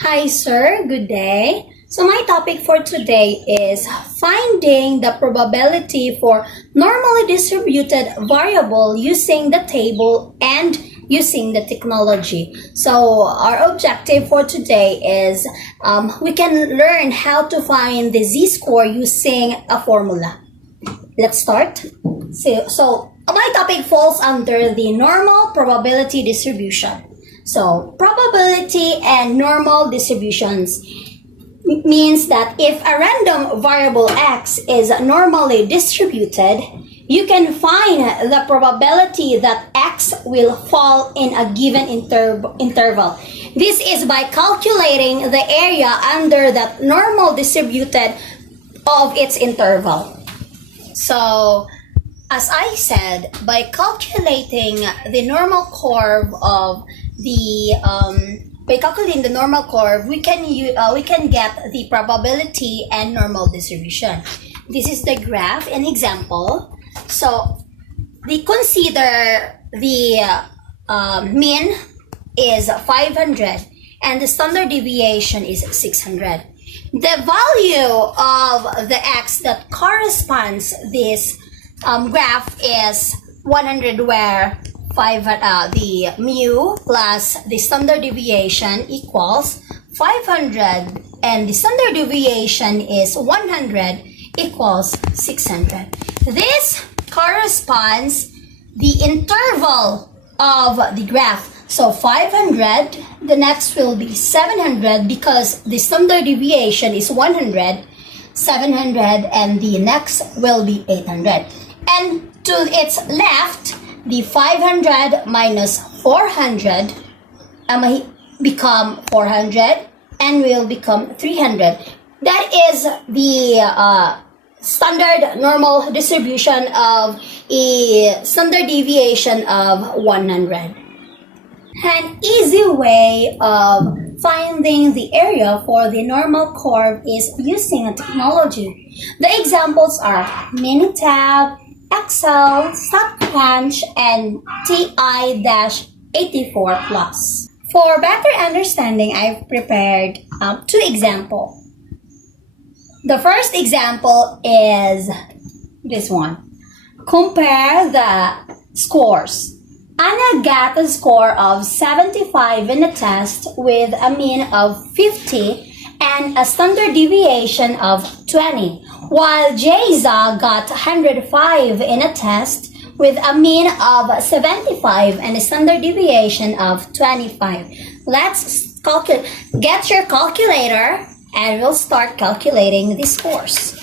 Hi, sir. Good day. So my topic for today is finding the probability for normally distributed variable using the table and using the technology. So our objective for today is we can learn how to find the z-score using a formula. Let's start. So my topic falls under the normal probability distribution. So probability and normal distributions means that if a random variable x is normally distributed, you can find the probability that x will fall in a given interval. This is by calculating the area under that normal distributed of its interval. So, as I said, by calculating the normal curve of by calculating the normal curve, we can get the probability and normal distribution. This is the graph, an example. So, consider the mean is 500 and the standard deviation is 600. The value of the x that corresponds this graph is 100, where the mu plus the standard deviation equals 500 and the standard deviation is 100 equals 600. This corresponds the interval of the graph. So 500, the next will be 700 because the standard deviation is 100, 700, and the next will be 800. And to its left, the 500 minus 400 become 400 and will become 300. That is the standard normal distribution of a standard deviation of 100. An easy way of finding the area for the normal curve is using a technology. The examples are Minitab, Excel, StatCrunch, and TI-84 Plus. For better understanding, I've prepared two examples. The first example is this one. Compare the scores. Anna got a score of 75 in a test with a mean of 50 and a standard deviation of 20, while Jayza got 105 in a test with a mean of 75 and a standard deviation of 25. Let's calculate. Get your calculator and we'll start calculating the scores.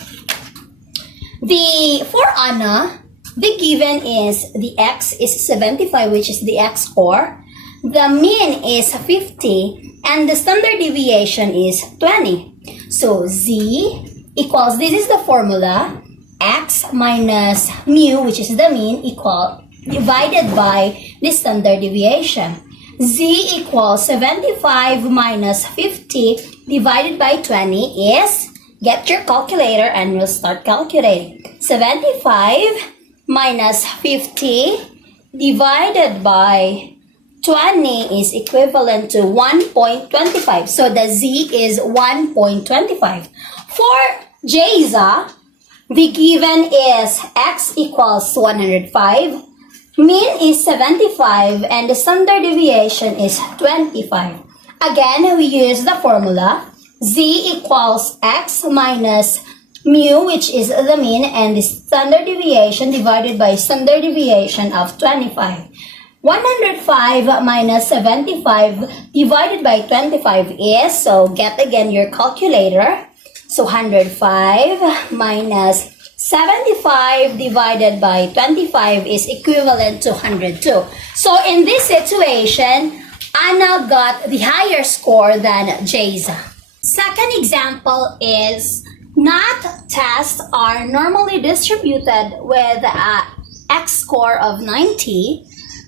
For Anna, the given is the x is 75, which is the x score. The mean is 50 and the standard deviation is 20. So z equals, this is the formula, x minus mu, which is the mean, divided by the standard deviation. Z equals 75 minus 50 divided by 20 is, get your calculator and we'll start calculating. 75 minus 50 divided by 20 is equivalent to 1.25. So the z is 1.25. For Jayza, the given is x equals 105, mean is 75, and the standard deviation is 25. Again, we use the formula z equals x minus mu, which is the mean, and the standard deviation divided by standard deviation of 25. 105 minus 75 divided by 25 is, so get again your calculator. So 105 minus 75 divided by 25 is equivalent to 102. So in this situation, Anna got the higher score than Jayza. Second example is, not tests are normally distributed with an x score of 90,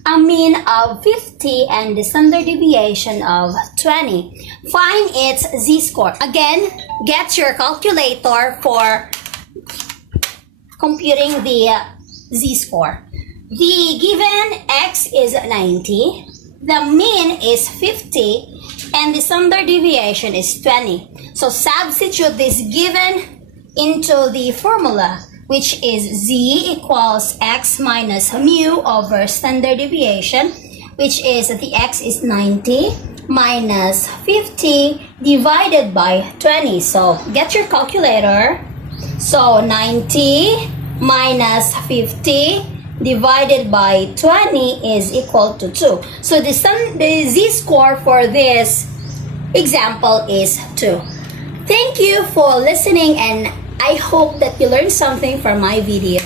a mean of 50, and the standard deviation of 20. Find its z-score. Again, get your calculator for computing the z-score. The given x is 90, the mean is 50, and the standard deviation is 20. So substitute this given into the formula, which is z equals x minus mu over standard deviation, which is the x is 90 minus 50 divided by 20. So get your calculator. So 90 minus 50 divided by 20 is equal to 2. So the z-score for this example is 2. Thank you for listening, and I hope that you learned something from my video.